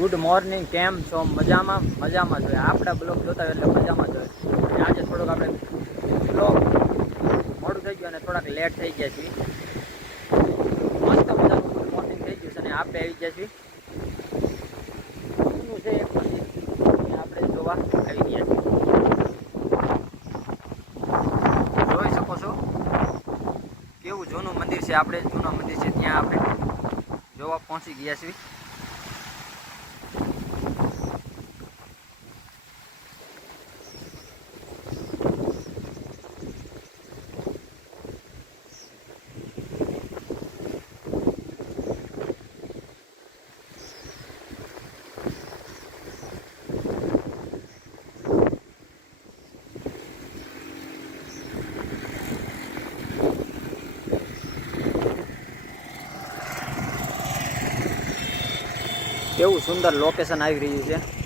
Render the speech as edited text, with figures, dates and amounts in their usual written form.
Good morning, કેમ છો? મજામાં જોઈએ. આપણા બ્લોગ જોતા હોય એટલે મજામાં જોઈએ. અને આજે થોડુંક આપણે બ્લોગ મોડું થઈ ગયું અને થોડાક લેટ થઈ ગયા છીએ. મસ્ત મજાનું ગુડ મોર્નિંગ થઈ ગયું છે અને આપણે આવી ગયા છીએ જૂનું છે એક મંદિર, આપણે જોવા આવી ગયા છીએ. જોઈ શકો છો કેવું જૂનું મંદિર છે. આપણે જૂનું મંદિર છે ત્યાં આપણે જોવા પહોંચી ગયા છીએ. કેવું સુંદર લોકેશન આવી રહ્યું છે.